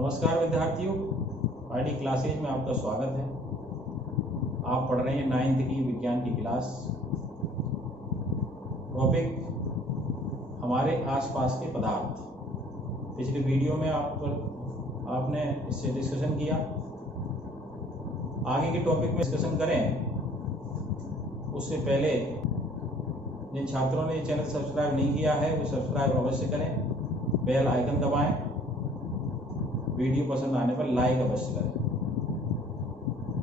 नमस्कार विद्यार्थियों, ID classes में आपका स्वागत है। आप पढ़ रहे हैं 9th की विज्ञान की क्लास। टॉपिक हमारे आसपास के पदार्थ। पिछले वीडियो में आपने इससे डिस्कशन किया। आगे के टॉपिक में डिस्कशन करें उससे पहले जिन छात्रों ने चैनल सब्सक्राइब नहीं किया है वो सब्सक्राइब अवश्य करें, बेल आइकन दबाएं, वीडियो पसंद आने पर लाइक अवश्य करें।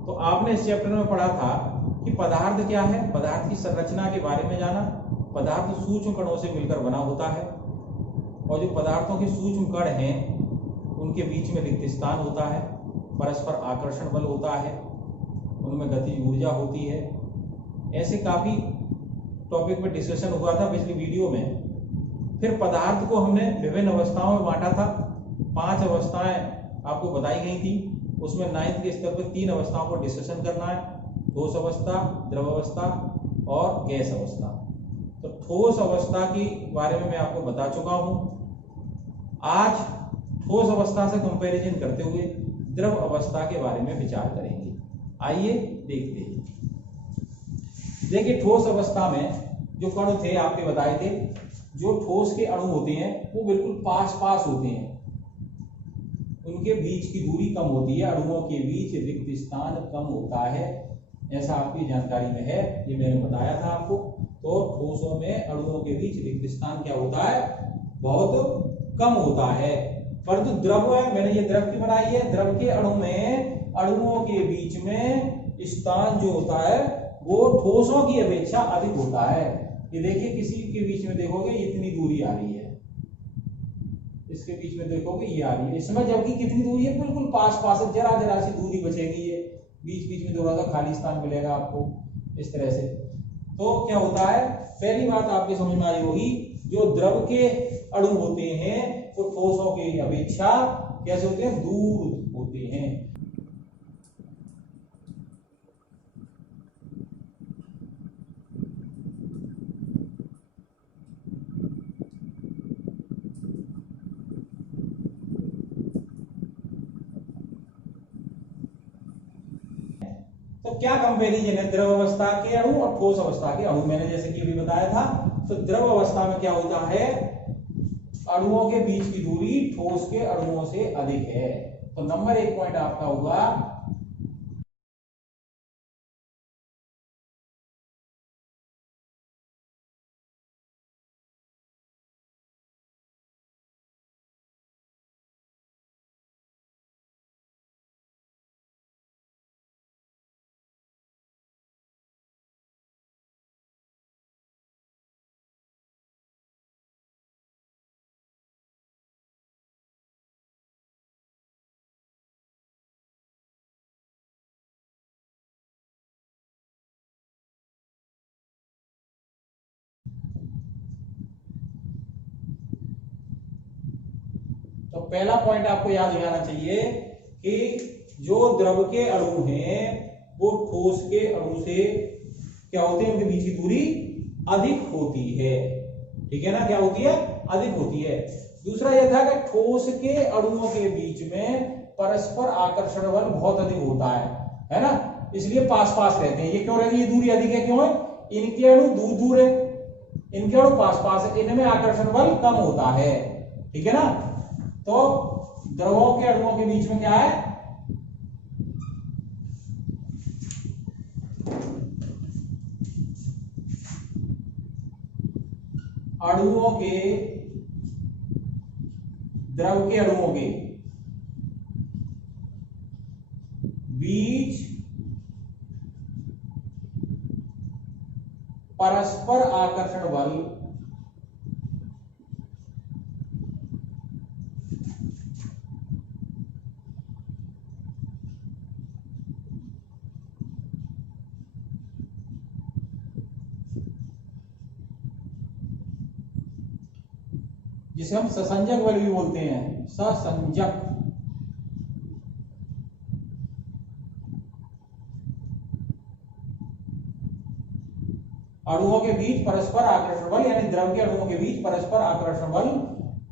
तो आपने इस चैप्टर में पढ़ा था कि पदार्थ क्या है, पदार्थ की संरचना के बारे में जाना। पदार्थ सूक्ष्म कणों से मिलकर बना होता है और जो पदार्थों के सूक्ष्म कण हैं उनके बीच में रिक्त स्थान होता है, परस्पर आकर्षण बल होता है, उनमें गतिज ऊर्जा होती है। ऐसे काफी टॉपिक पर डिस्कशन हुआ था पिछली वीडियो में। फिर पदार्थ को हमने विभिन्न अवस्थाओं में बांटा था। 5 अवस्थाएं आपको बताई गई थी। उसमें 9th के स्तर पर 3 अवस्थाओं पर डिस्कशन करना है, ठोस अवस्था, द्रव अवस्था और गैस अवस्था। तो ठोस अवस्था के बारे में मैं आपको बता चुका हूं। आज ठोस अवस्था से कंपैरिजन करते हुए द्रव अवस्था के बारे में विचार करेंगे। आइए देखते हैं। देखिए, ठोस अवस्था में जो कण थे आपके बताए थे, जो ठोस के अणु होते हैं वो बिल्कुल पास पास होते हैं, उनके बीच की दूरी कम होती है, अणुओं के बीच रिक्त स्थान कम होता है। ऐसा आपकी जानकारी में है, ये मैंने बताया था आपको। तो ठोसों में अणुओं के बीच रिक्त स्थान क्या होता है, बहुत कम होता है। परंतु द्रव है, मैंने ये द्रव की बनाई है। द्रव के अणु में अणुओं के बीच में स्थान जो होता है वो ठोसों की अपेक्षा अधिक होता है। ये देखिए, किसी के बीच में देखोगे इतनी दूरी आ रही है, इसके बीच में देखोगे ये आ रही है, इसमें जबकि कितनी दूरी है, बिल्कुल पास पास है, जरा जरा सी दूरी बचेगी, ये बीच बीच में थोड़ा सा खाली स्थान मिलेगा आपको इस तरह से। तो क्या होता है, पहली बात आपके समझ में आई होगी, जो द्रव के अणु होते हैं वो ठोसों की अपेक्षा कैसे होते हैं, दूर होते हैं। तो क्या कंपैरिजन है द्रव अवस्था के अणु और ठोस अवस्था के अणु। मैंने जैसे कि अभी बताया था, तो द्रव अवस्था में क्या होता है, अणुओं के बीच की दूरी ठोस के अणुओं से अधिक है। तो नंबर 1 पॉइंट आपका हुआ तो पहला पॉइंट आपको याद रहना चाहिए कि जो द्रव के अणु हैं वो ठोस के अणु से क्या होते हैं, उनके बीच की दूरी अधिक होती है। ठीक है ना, क्या होती है, अधिक होती है। दूसरा यह था कि ठोस के अणुओं के बीच में परस्पर आकर्षण बल बहुत अधिक होता है ना, इसलिए पास पास रहते हैं। ये क्यों रहती है, दूरी अधिक है, क्यों है, इनके अणु दूर दूर है, इनके अणु पास पास है, इनमें आकर्षण बल कम होता है। ठीक है ना। तो द्रवों के अणुओं के बीच में क्या है, अणुओं के, द्रव के अणुओं के बीच परस्पर आकर्षण बल जिसे हम ससंजक बल भी बोलते हैं, ससंजक। अणुओं के बीच परस्पर आकर्षण बल, यानी द्रव के अणुओं के बीच परस्पर आकर्षण बल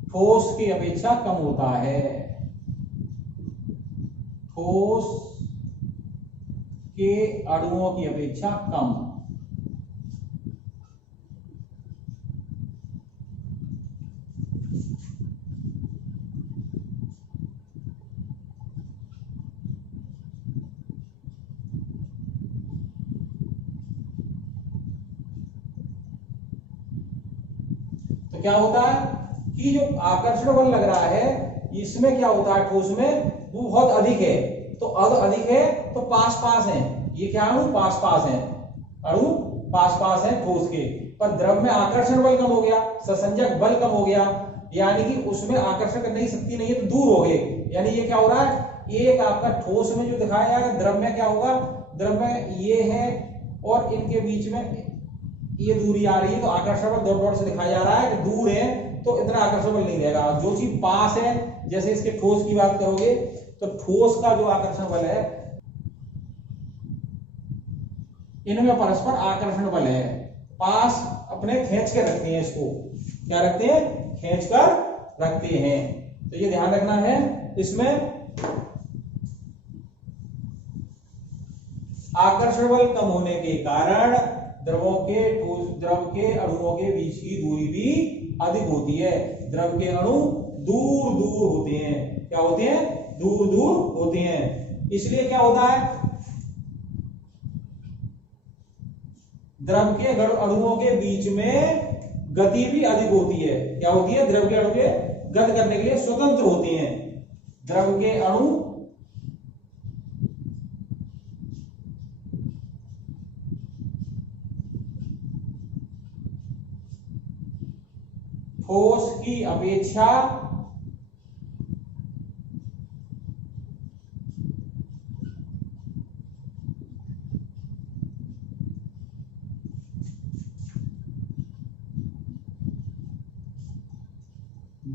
ठोस की अपेक्षा कम होता है। ठोस के अणुओं की अपेक्षा कम। तो क्या होता है कि जो आकर्षण बल लग रहा है इसमें क्या होता है, ठोस में वो बहुत अधिक है। तो अधिक है तो पास पास है, ये क्या अणु पास पास है, अणु पास पास है ठोस के। पर द्रव में आकर्षण बल कम हो गया, ससंजक बल कम हो गया, यानी कि उसमें आकर्षण करने की शक्ति नहीं है तो दूर हो गए। यानी ये क्या हो रहा है, एक आपका ठोस में जो दिखाया जाएगा, द्रव में क्या होगा, द्रव में ये है और इनके बीच में ये दूरी आ रही है, तो आकर्षण बल डॉट डॉट से दिखाया जा रहा है कि दूर है तो इतना आकर्षण बल नहीं रहेगा। जो चीज पास है, जैसे इसके ठोस की बात करोगे तो ठोस का जो आकर्षण बल है, इनमें परस्पर आकर्षण बल है, पास अपने खींच के रखते हैं, इसको क्या रखते हैं, खींच कर रखते हैं। तो ये ध्यान रखना है। इसमें आकर्षण बल कम होने के कारण द्रव के अणुओं के बीच की दूरी भी अधिक होती है। द्रव के अणु दूर दूर होते हैं, क्या होते हैं, दूर दूर होते हैं। इसलिए क्या होता है, द्रव के अणुओं के बीच में गति भी अधिक होती है। क्या होती है, द्रव के अणु के गति करने के लिए स्वतंत्र होते हैं। द्रव के अणु ठोस की अपेक्षा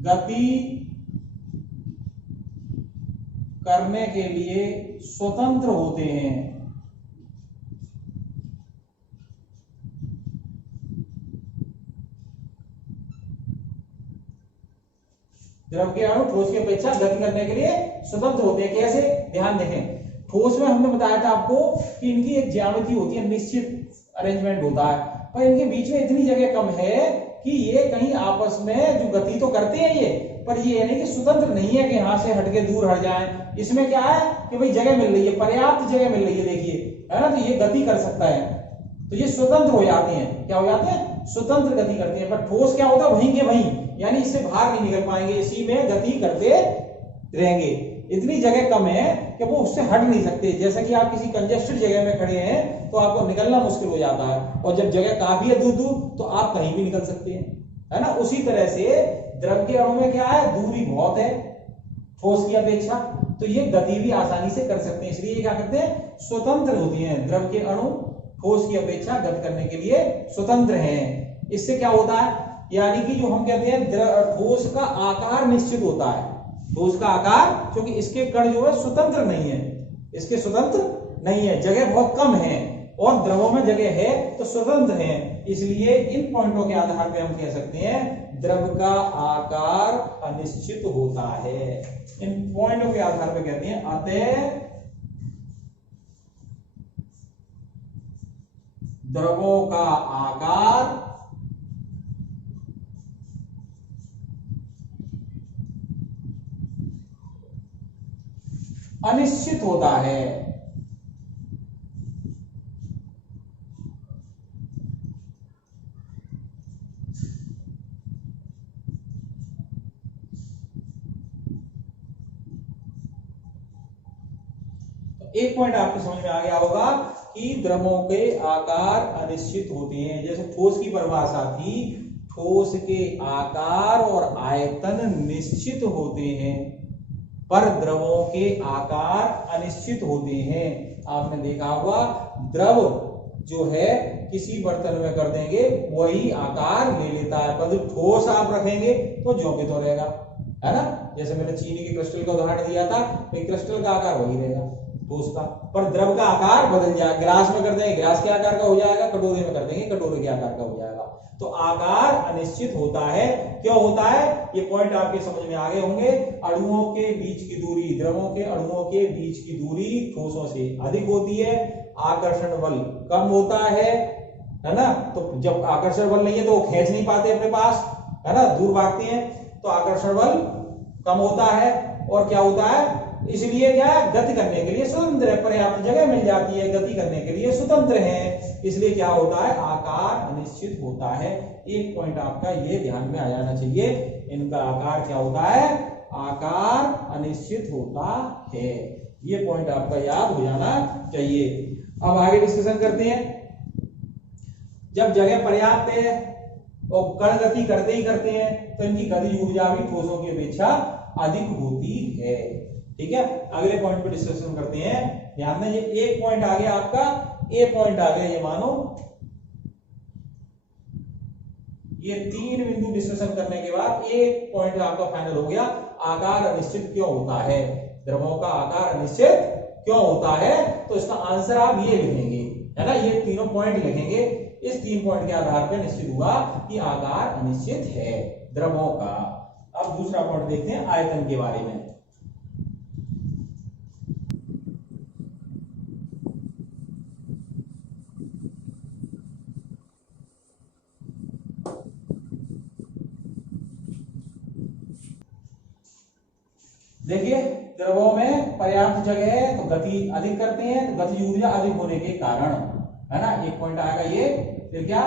गति करने के लिए स्वतंत्र होते हैं। द्रव के अणु ठोस की अपेक्षा गति करने के लिए स्वतंत्र होते हैं। कैसे, ध्यान देखें, ठोस में हमने बताया था आपको कि इनकी एक ज्यामिति होती है, निश्चित अरेंजमेंट होता है, पर इनके बीच में इतनी जगह कम है कि ये कहीं आपस में जो गति तो करते हैं ये, पर ये नहीं कि स्वतंत्र नहीं है कि यहां से हटके दूर हट जाएं। इसमें क्या है कि भाई जगह मिल रही है, पर्याप्त जगह मिल रही है, देखिए है ना, तो ये गति कर सकता है, तो ये स्वतंत्र हो जाते हैं। क्या हो जाते हैं, स्वतंत्र गति करते हैं। पर ठोस क्या होता है, वहीं के वहीं, यानी इससे बाहर नहीं निकल पाएंगे, इसी में गति करते रहेंगे। इतनी जगह कम है कि वो उससे हट नहीं सकते। जैसे कि आप किसी कंजेस्टेड जगह में खड़े हैं तो आपको निकलना मुश्किल हो जाता है, और जब जगह काफी है दूर दूर तो आप कहीं भी निकल सकते हैं, है ना। उसी तरह से द्रव के अणु में क्या है, दूरी बहुत है ठोस की अपेक्षा, तो ये गति भी आसानी से कर सकते हैं। इसलिए क्या करते हैं, स्वतंत्र होती हैं। द्रव के अणु ठोस की अपेक्षा गति करने के लिए स्वतंत्र हैं। इससे क्या होता है, यानी कि जो हम कहते हैं ठोस का आकार निश्चित होता है। ठोस का आकार, क्योंकि इसके कण जो है स्वतंत्र नहीं है, इसके स्वतंत्र नहीं है, जगह बहुत कम है, और द्रवों में जगह है तो स्वतंत्र है। इसलिए इन पॉइंटों के आधार पर हम कह सकते हैं द्रव का आकार अनिश्चित होता है। इन पॉइंटों के आधार पर कहते हैं अतः द्रवों का आकार अनिश्चित होता है। एक पॉइंट आपके समझ में आ गया होगा कि द्रवों के आकार अनिश्चित होते हैं। जैसे ठोस की परिभाषा थी, ठोस के आकार और आयतन निश्चित होते हैं, पर द्रवों के आकार अनिश्चित होते हैं। आपने देखा होगा द्रव जो है किसी बर्तन में कर देंगे वही आकार ले लेता है, पर ठोस आप रखेंगे तो ज्यों के तो रहेगा, है ना। जैसे मैंने चीनी के क्रिस्टल का उदाहरण दिया था, तो क्रिस्टल का आकार वही रहेगा ठोस का, पर द्रव का आकार बदल जाएगा। गिलास में कर देंगे गिलास के आकार का हो जाएगा, कटोरे में कर देंगे कटोरे के आकार का हो जाएगा। तो आकार अनिश्चित होता है। क्यों होता है? ये पॉइंट आपके समझ में आ गए होंगे। अणुओं के बीच की दूरी, द्रवों के अणुओं के बीच की दूरी ठोसों से अधिक होती है, आकर्षण बल कम होता है ना। तो जब आकर्षण बल नहीं है तो वो खींच नहीं पाते अपने पास, है ना, दूर भागते हैं, तो आकर्षण बल कम होता है। और क्या होता है? इसलिए क्या है? गति करने के लिए स्वतंत्र है, पर्याप्त जगह मिल जाती है, गति करने के लिए स्वतंत्र है। इसलिए क्या होता है? आकार अनिश्चित होता है। एक पॉइंट आपका ये ध्यान में आ जाना चाहिए, इनका आकार क्या होता है? आकार अनिश्चित होता है। ये पॉइंट आपका याद हो जाना चाहिए। अब आगे डिस्कशन करते हैं। जब जगह पर्याप्त है और कण गति करते ही करते हैं तो इनकी गतिज ऊर्जा भी ठोसों की अपेक्षा अधिक होती है। ठीक है, अगले पॉइंट पे डिस्कशन करते हैं। ध्यान दें, ये एक पॉइंट आ गया आपका, ए पॉइंट आ गया, ये मानो ये 3 बिंदु डिस्कशन करने के बाद एक पॉइंट आपका फाइनल हो गया। आकार अनिश्चित क्यों होता है? द्रवों का आकार अनिश्चित क्यों होता है? तो इसका आंसर आप ये लिखेंगे, है ना, ये तीनों पॉइंट लिखेंगे। इस 3 पॉइंट के आधार पर निश्चित हुआ कि आकार अनिश्चित है द्रवों का। अब दूसरा पॉइंट देखते हैं आयतन के बारे में। देखिए, द्रवों में पर्याप्त जगह है तो गति अधिक करते हैं, तो गतिज ऊर्जा अधिक होने के कारण, है ना, एक पॉइंट आएगा ये। फिर क्या?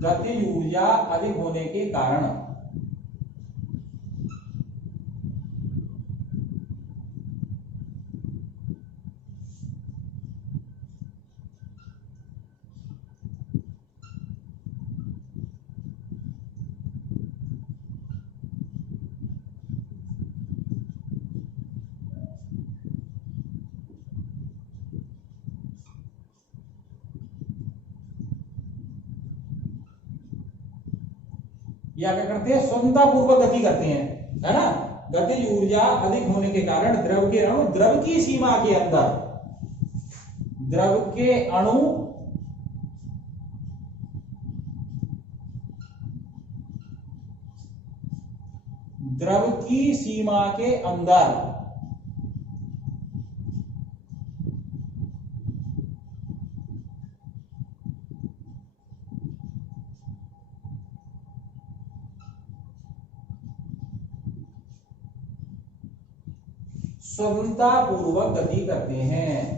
गतिज ऊर्जा अधिक होने के कारण या क्या करते हैं? स्वतंत्रता पूर्वक गति करते हैं, है ना। गतिज ऊर्जा अधिक होने के कारण द्रव के अणु द्रव की सीमा के अंदर, द्रव के अणु द्रव की सीमा के अंदर स्वतंत्रता पूर्वक गति करते हैं।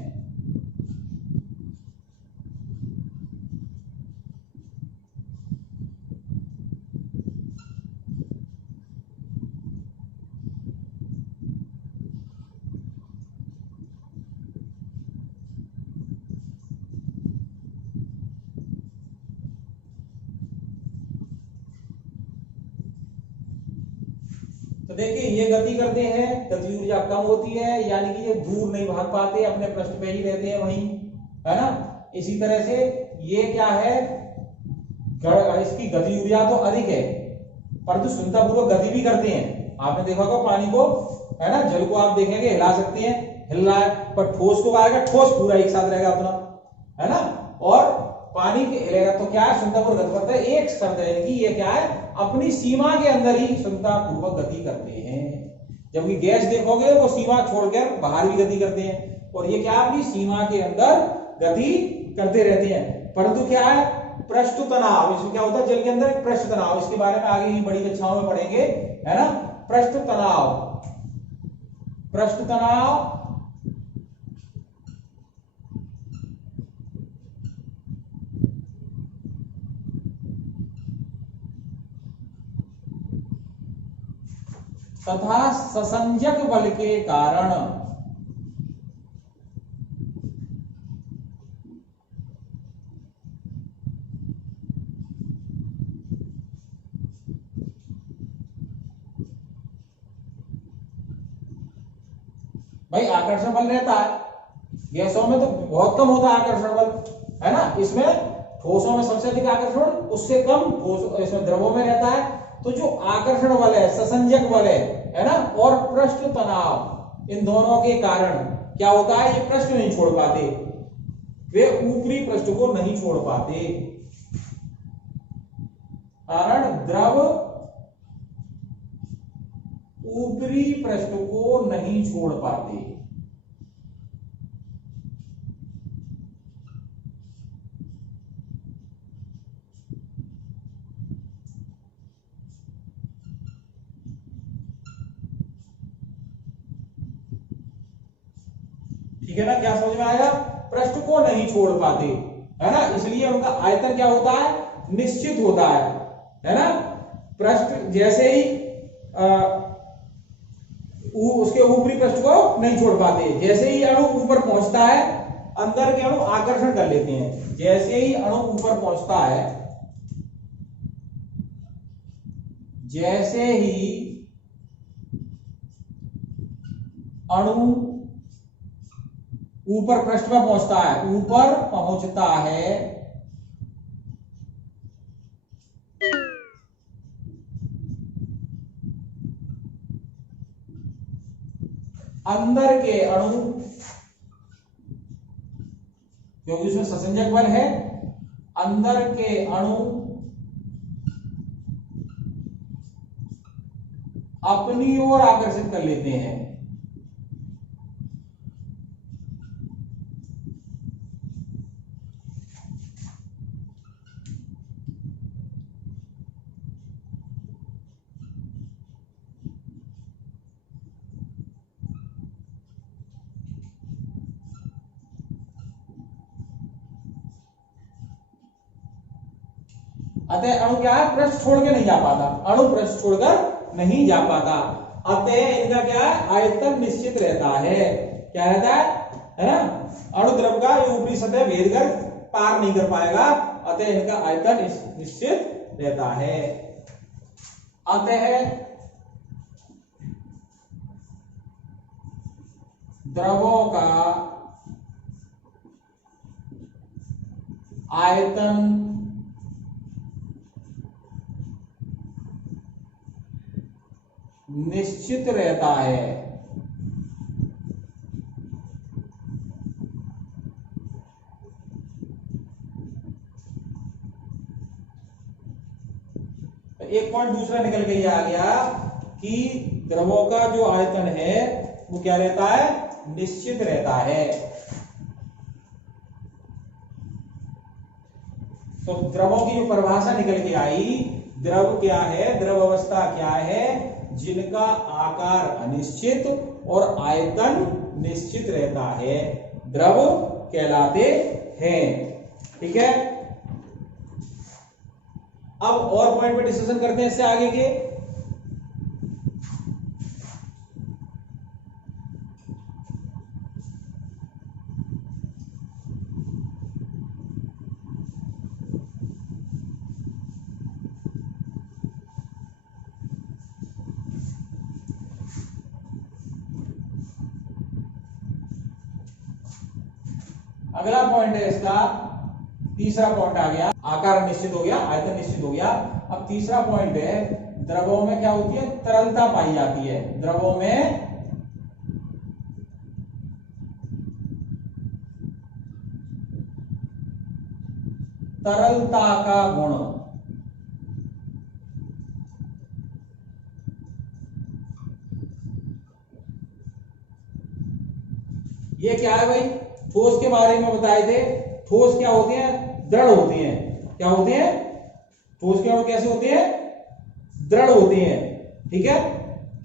तो देखिए, ये गति करते हैं, गति ऊर्जा कम होती है, यानी कि ये दूर नहीं भाग पाते, अपने पृष्ठ पे ही रहते हैं वहीं, है ना। इसी तरह से ये क्या है? इसकी गति ऊर्जा तो अधिक है परंतु स्वतंत्रतापूर्वक गति भी करते हैं। आपने देखा होगा पानी को, है ना, जल को आप देखेंगे हिला सकते हैं, हिल रहा है, पर ठोस को आएगा, ठोस पूरा एक साथ रहेगा अपना, है ना। और पानी के हिलेगा तो क्या है? स्वतंत्रपूर्वक गति करता है। एक शर्त है कि ये क्या है? अपनी सीमा के अंदर ही स्वतंत्रतापूर्वक गति करते हैं। जबकि गैस देखोगे वो सीमा छोड़कर बाहर भी गति करते हैं, और ये क्या? अपनी सीमा के अंदर गति करते रहते हैं। परंतु क्या है? पृष्ठ तनाव, इसमें क्या होता है? जल के अंदर एक पृष्ठ तनाव, इसके बारे में आगे ही बड़ी कक्षाओं में पढ़ेंगे, है ना। पृष्ठ तनाव, पृष्ठ तनाव तथा ससंजक बल के कारण भाई आकर्षण बल रहता है। गैसों में तो बहुत कम होता है आकर्षण बल, है ना। इसमें ठोसों में सबसे अधिक आकर्षण, उससे कम ठोस इसमें द्रवों में रहता है। तो जो आकर्षण बल है, ससंजक बल है ना, और पृष्ठ तनाव, इन दोनों के कारण क्या होता है? ये पृष्ठ नहीं छोड़ पाते, वे ऊपरी पृष्ठ को नहीं छोड़ पाते। कारण द्रव ऊपरी पृष्ठ को नहीं छोड़ पाते। ठीक है ना, क्या समझ में आया? पृष्ठ को नहीं छोड़ पाते, है ना, इसलिए उनका आयतन क्या होता है? निश्चित होता है ना। पृष्ठ जैसे ही उसके ऊपरी पृष्ठ को नहीं छोड़ पाते, जैसे ही अणु ऊपर पहुंचता है अंदर के अणु आकर्षण कर लेते हैं। जैसे ही अणु ऊपर पहुंचता है, जैसे ही अणु ऊपर पृष्ठ पर पहुंचता है, ऊपर पहुंचता है, अंदर के अणु, क्योंकि उसमें ससंजक बल है, अंदर के अणु अपनी ओर आकर्षित कर लेते हैं। अतः अणु क्या है? पृष्ठ छोड़ के नहीं जा पाता, अणु पृष्ठ छोड़कर नहीं जा पाता। अतः इनका क्या है? आयतन निश्चित रहता है। क्या रहता है ना? अणु द्रव का ये ऊपरी सतह भेद कर पार नहीं कर पाएगा, अतः इनका आयतन निश्चित रहता है। अतः द्रवों का आयतन निश्चित रहता है। एक पॉइंट दूसरा निकल के ये आ गया कि द्रवों का जो आयतन है वो क्या रहता है? निश्चित रहता है। तो द्रवों की जो परिभाषा निकल के आई, द्रव क्या है? द्रव अवस्था क्या है? जिनका आकार अनिश्चित और आयतन निश्चित रहता है, द्रव कहलाते हैं। ठीक है, अब और पॉइंट पे डिस्कशन करते हैं इससे आगे के। अगला पॉइंट है इसका, तीसरा पॉइंट आ गया। आकार निश्चित हो गया, आयतन निश्चित हो गया। अब तीसरा पॉइंट है, द्रवों में क्या होती है? तरलता पाई जाती है। द्रवों में तरलता का गुण। ये क्या है भाई? ठोस के बारे में बताए थे। ठोस क्या होते हैं? दृढ़ होते हैं। क्या होते हैं? ठोस के अणु कैसे होते हैं? दृढ़ होते हैं। ठीक है,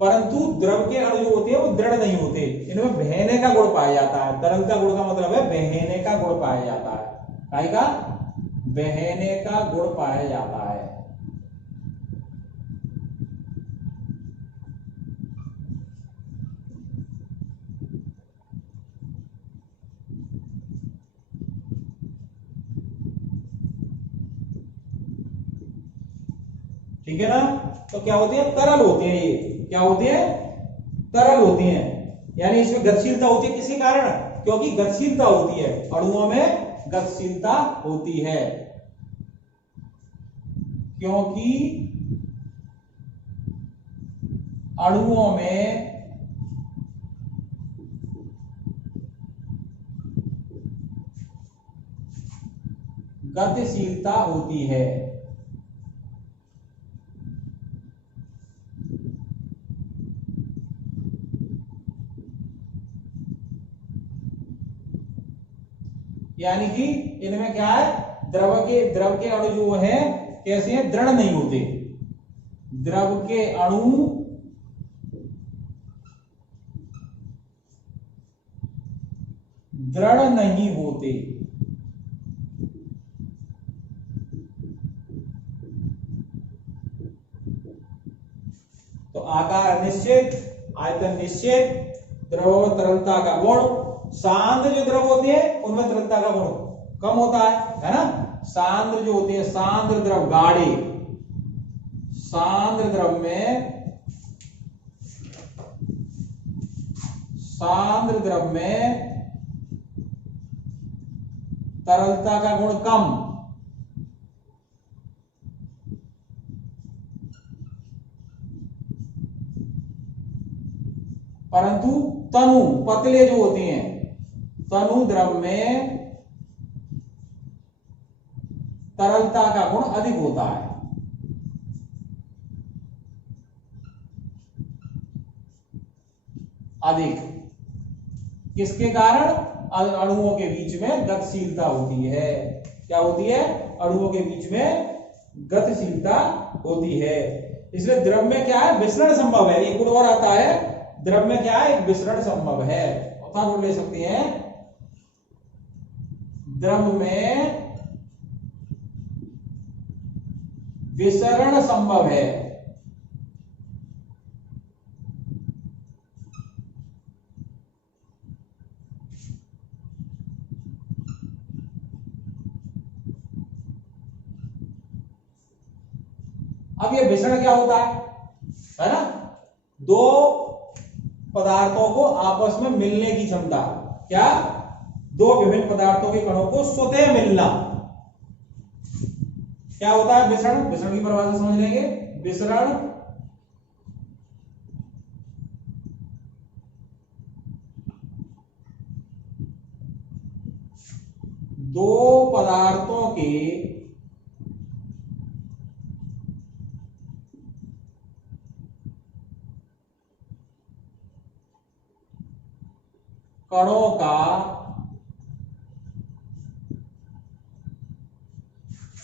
परंतु द्रव के अणु जो होते हैं वो दृढ़ नहीं होते, इनमें बहने का गुण पाया जाता है। तरलता गुण का मतलब है बहने का गुण पाया जाता है। काय का? बहने का गुण पाया जाता है। ठीक है ना, तो क्या होते हैं? तरल होते हैं। ये क्या होते हैं? तरल होते हैं, यानी इसमें गतिशीलता होती है। किसी कारण? क्योंकि गतिशीलता होती है, अणुओं में गतिशीलता होती है, क्योंकि अणुओं में गतिशीलता होती है। यानी कि इनमें क्या है, द्रव के अणु जो है कैसे हैं, दृढ़ नहीं होते। द्रव के अणु दृढ़ नहीं होते। तो आकार निश्चित, आयतन निश्चित, द्रव तरलता का गुण, सांद्र जो द्रव होते हैं उनमें तरलता का गुण कम होता है ना। सांद्र जो होते हैं, सांद्र द्रव गाढ़े, सांद्र द्रव में, सांद्र द्रव में तरलता का गुण कम, परंतु तनु पतले जो होते हैं, तनु द्रव में तरलता का गुण अधिक होता है। अधिक किसके कारण, अणुओं के बीच में गतिशीलता होती है। क्या होती है, अणुओं के बीच में गतिशीलता होती है। इसलिए द्रव में क्या है, विसरण संभव है। एक गुण और आता है, द्रव में क्या है, एक विसरण संभव है। और ले सकते हैं, द्रव में विसरण संभव है। अब ये विसरण क्या होता है ना, दो पदार्थों को आपस में मिलने की क्षमता। क्या, दो विभिन्न पदार्थों के कणों को स्वतः मिलना, क्या होता है विसरण। विसरण की परिभाषा समझ लेंगे। विसरण दो पदार्थों के कणों का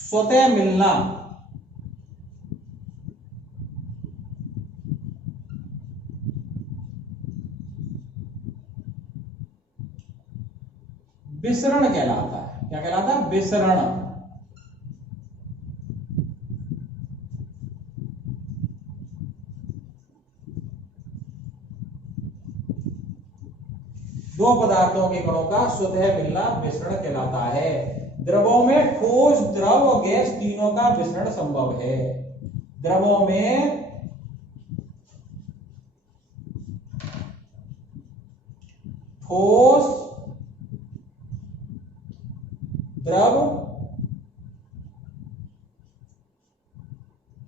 स्वतः मिलना। विसरण कहलाता है। क्या कहलाता है, विसरण। दो पदार्थों के कणों का स्वतः मिलना विसरण कहलाता है। द्रवों में ठोस, द्रव और गैस तीनों का विसरण संभव है। द्रवों में ठोस, द्रव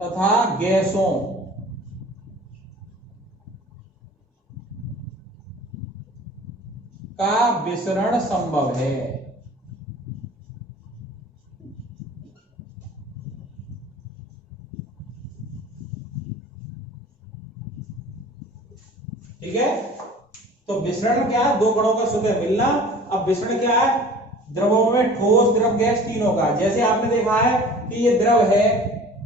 तथा गैसों का विसरण संभव है। ठीक है, तो विसरण क्या है, दो कणों का स्वतः मिलना। अब विसरण क्या है, द्रवों में ठोस, द्रव, गैस तीनों का। जैसे आपने देखा है कि ये द्रव है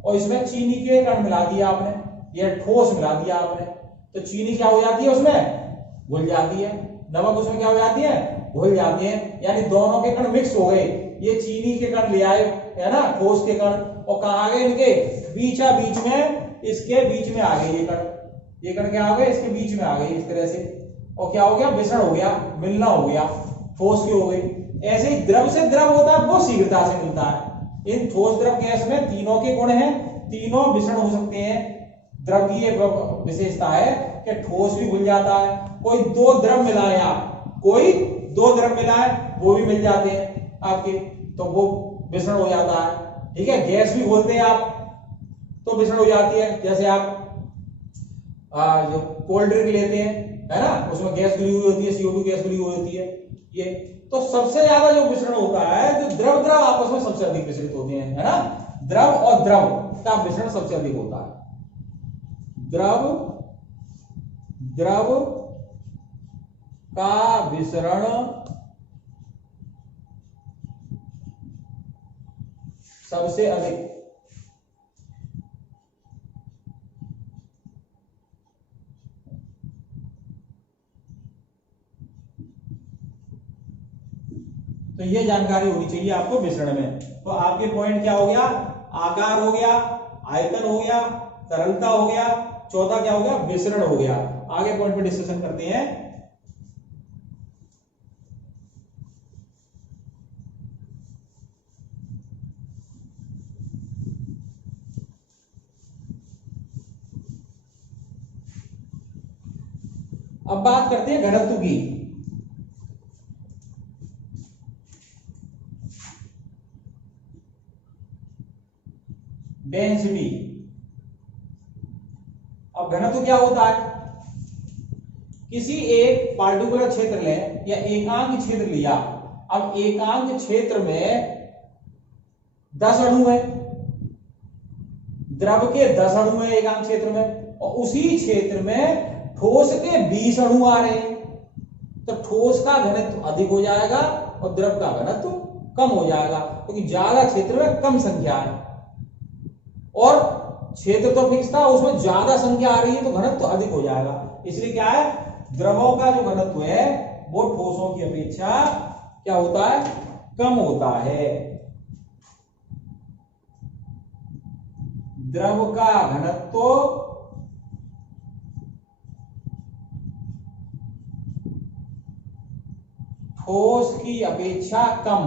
और इसमें चीनी के कण मिला दिया आपने, ये ठोस मिला दिया आपने, तो चीनी क्या हो जाती है, उसमें घुल जाती है। नमक उसमें क्या हो जाती है, घुल जाती है। यानी दोनों के कण मिक्स हो गए। ये चीनी के कण ले आए, है ना, ठोस के कण, और कहा आ गए, इनके बीचा बीच में, इसके बीच में आ गए ये कण। ये कण क्या हो गए, इसके बीच में आ गए इस तरह से, और क्या हो गया, विसरण हो गया, मिलना हो गया, ठोस की हो गई। ऐसे ही द्रव से द्रव होता है, वो शीघ्रता से मिलता है। इन ठोस, द्रव, गैस में तीनों के गुण हैं, तीनों विसरण हो सकते हैं। द्रव की ये विशेषता है कि ठोस भी घुल जाता है। कोई दो द्रव मिलाया, कोई दो द्रव मिलाए, वो भी मिल जाते हैं आपके, तो वो विसरण हो जाता है। ठीक है, गैस भी बोलते हैं आप, तो विसरण हो जाती है। जैसे आप जो कोल्ड ड्रिंक लेते हैं, है ना, उसमें गैस घुली हुई होती है, CO2 गैस घुली हुई होती है। ये तो सबसे ज्यादा जो विसरण होता है, जो द्रव द्रव आपस में सबसे अधिक विसरित होते हैं, है ना, द्रव और द्रव का विसरण सबसे अधिक होता है। द्रव द्रव का विसरण सबसे अधिक। तो ये जानकारी होनी चाहिए आपको मिश्रण में। तो आपके पॉइंट क्या हो गया, आकार हो गया, आयतन हो गया, तरलता हो गया, चौथा क्या हो गया, मिश्रण हो गया। आगे पॉइंट पे डिस्कशन करते हैं। अब बात करते हैं घनत्व की। डेंसिटी। अब घनत्व क्या होता है, किसी एक पार्टिकुलर क्षेत्र लें या एकांक क्षेत्र लिया। अब एकांक क्षेत्र में 10 अणु है, द्रव के 10 अणु है एकांक क्षेत्र में, और उसी क्षेत्र में ठोस के 20 अणु आ रहे हैं। तो ठोस का घनत्व अधिक हो जाएगा और द्रव का घनत्व कम हो जाएगा, क्योंकि ज्यादा क्षेत्र में कम संख्या है और क्षेत्र तो फिक्स था, उसमें ज्यादा संख्या आ रही है तो घनत्व अधिक हो जाएगा। इसलिए क्या है, द्रवों का जो घनत्व है वो ठोसों की अपेक्षा क्या होता है, कम होता है। द्रव का घनत्व ठोस की अपेक्षा कम।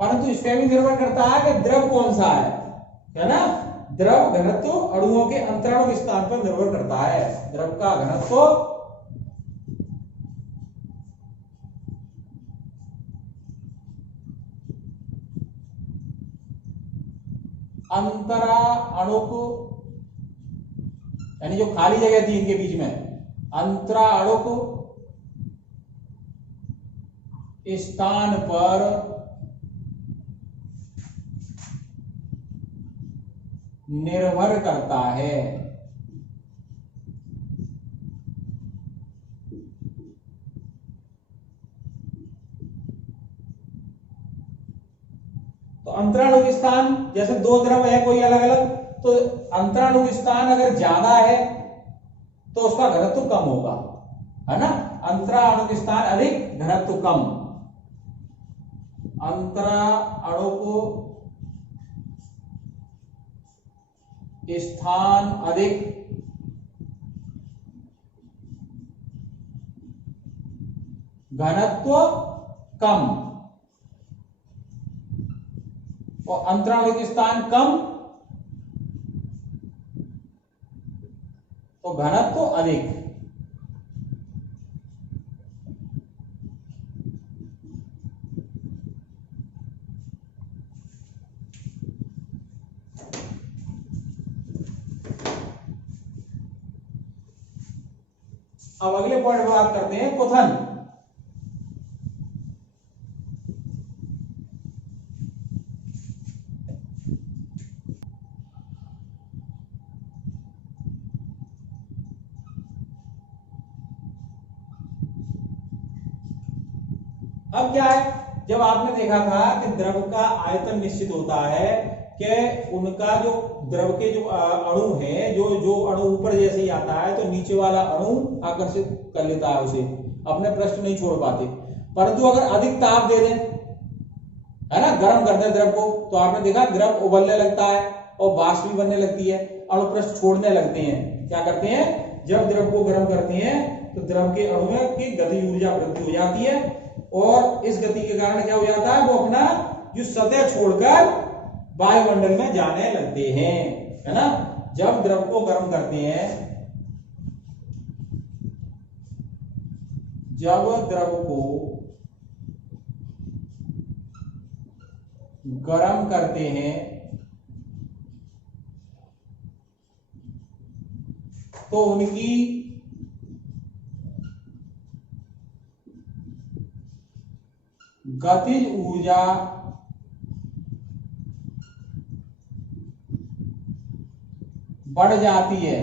परंतु इस पर भी निर्भर करता है कि द्रव कौन सा है ना। द्रव घनत्व अणुओं के अंतराणु स्थान पर निर्भर करता है। द्रव का घनत्व अंतरा अणुक, यानी जो खाली जगह थी इनके बीच में, अंतरा अणुक स्थान पर निर्भर करता है। तो अंतराणु स्थान, जैसे दो द्रव है कोई अलग अलग, तो अंतराणु स्थान अगर ज्यादा है तो उसका घनत्व कम होगा, है ना। अंतराणु स्थान अधिक, घनत्व कम। अंतराणु स्थान अधिक, घनत्व कम। और अंतराणु स्थान कम तो घनत्व अधिक। अब अगले पॉइंट पर बात करते हैं क्वथन। अब क्या है, जब आपने देखा था कि द्रव का आयतन निश्चित होता है कि उनका जो द्रव के जो अणु है, जो जो अणु ऊपर जैसे ही आता है तो नीचे वाला अणु आकर्षित कर लेता है उसे, अपने पृष्ठ नहीं छोड़ पाते। परंतु अगर अधिक ताप दे दें, है ना, गर्म कर दें द्रव को, तो आपने देखा द्रव उबलने लगता है और वाष्प भी बनने लगती है, अणु पृष्ठ छोड़ने लगते हैं। क्या करते हैं, जब द्रव को गर्म करते हैं तो द्रव के अणुओं की गति ऊर्जा वृद्धि हो जाती है और इस गति के कारण क्या हो जाता है, वो अपना जो सतह छोड़कर वायुमंडल में जाने लगते हैं, है ना। जब द्रव को गर्म करते हैं, जब द्रव को गर्म करते हैं तो उनकी गतिज ऊर्जा बढ़ जाती है।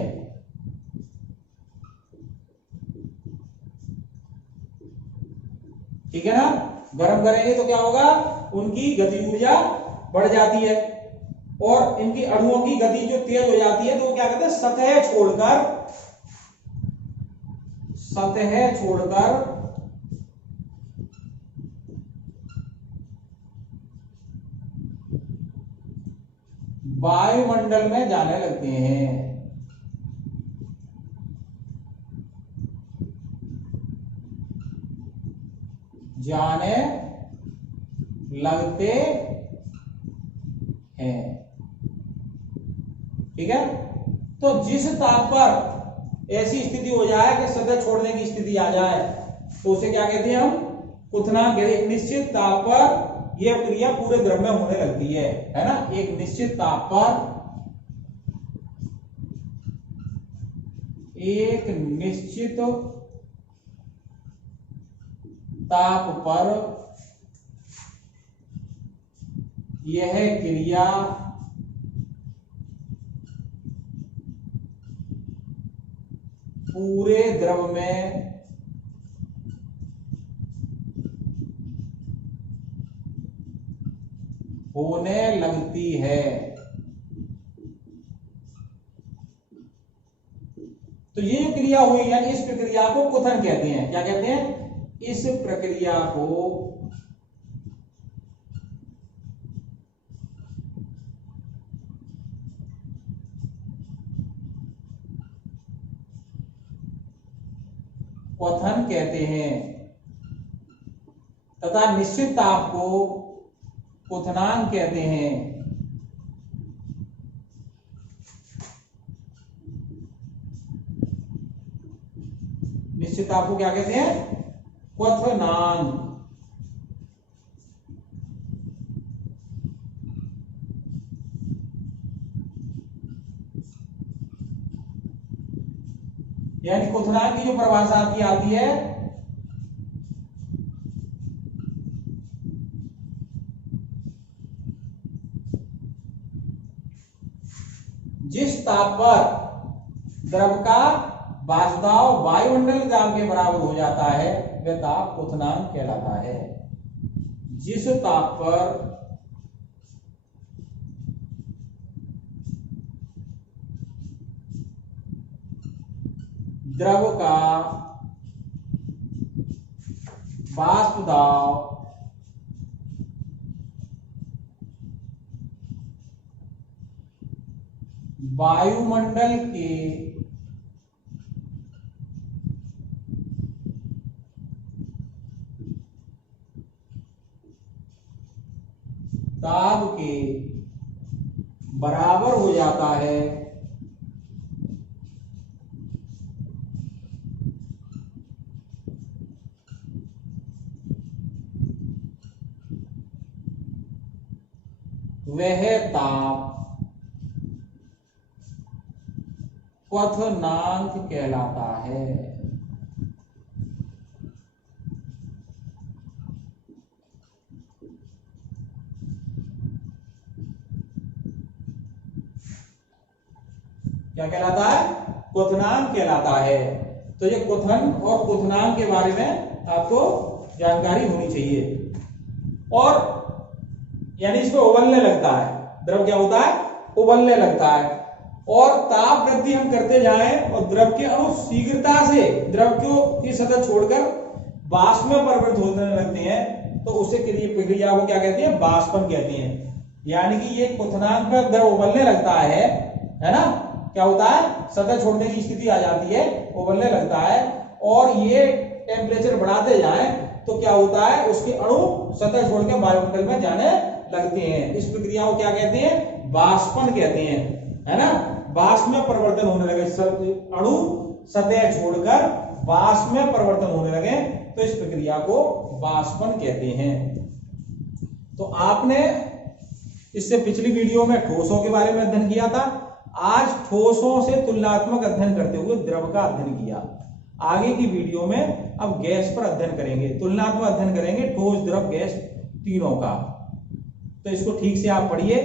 ठीक है ना। गर्म करेंगे तो क्या होगा, उनकी गति ऊर्जा बढ़ जाती है और इनकी अणुओं की गति जो तेज हो जाती है तो वो क्या कहते हैं, सतह छोड़कर वायुमंडल में जाने लगते हैं। जाने लगते हैं, ठीक है। तो जिस ताप पर ऐसी स्थिति हो जाए कि सतह छोड़ने की स्थिति आ जाए तो उसे क्या कहते हैं हम, क्वथनांक। एक निश्चित ताप पर यह क्रिया पूरे द्रव में होने लगती है ना। एक निश्चित ताप पर, एक निश्चित ताप पर यह क्रिया पूरे द्रव में होने लगती है। तो ये जो क्रिया हुई है, इस प्रक्रिया को क्वथन कहते हैं। क्या कहते हैं, इस प्रक्रिया को क्वथन कहते हैं तथा निश्चित ताप को क्वथनांक कहते हैं। निश्चित ताप को क्या कहते हैं, क्वथनांक। यानी क्वथनांक की जो परिभाषा आपकी आती है, जिस ताप पर द्रव का वाष्प दाब वायुमंडल दाब के बराबर हो जाता है वह ताप क्वथनांक कहलाता है। जिस ताप पर द्रव का वाष्प दाब वायुमंडल के दाब के बराबर हो जाता है वह ताप क्वथनांक कहलाता है। क्या कहलाता है, क्वथनांक कहलाता है। तो ये क्वथन और क्वथनांक के बारे में आपको जानकारी होनी चाहिए। और यानी इसको उबलने लगता है, द्रव क्या होता है, उबलने लगता है। और ताप वृद्धि हम करते जाएं और द्रव के अणु शीघ्रता से द्रव की सतह छोड़कर वाष्प में परिवर्तित होने लगते हैं तो उसे प्रक्रिया को क्या कहते हैं, वाष्पन कहते हैं। यानी कि ये क्वथनांक पर द्रव उबलने लगता है ना। क्या होता है, सतह छोड़ने की स्थिति आ जाती है, उबलने लगता है। और ये टेम्परेचर बढ़ाते जाएं तो क्या होता है, उसके अणु सतह छोड़ के वायुमंडल में जाने लगते हैं। इस प्रक्रिया को क्या कहते हैं, वाष्पन कहते हैं, है ना। वाष्प में परिवर्तन होने लगे, अणु सतह छोड़कर वाष्प में परिवर्तन होने लगे तो इस प्रक्रिया को वाष्पन कहते हैं। तो आपने इससे पिछली वीडियो में ठोसों के बारे में अध्ययन किया था। आज ठोसों से तुलनात्मक अध्ययन करते हुए द्रव का अध्ययन किया। आगे की वीडियो में अब गैस पर अध्ययन करेंगे, तुलनात्मक अध्ययन करेंगे ठोस, द्रव, गैस तीनों का। तो इसको ठीक से आप पढ़िए।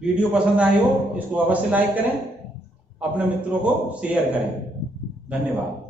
वीडियो पसंद आए हो इसको अवश्य लाइक करें, अपने मित्रों को शेयर करें। धन्यवाद।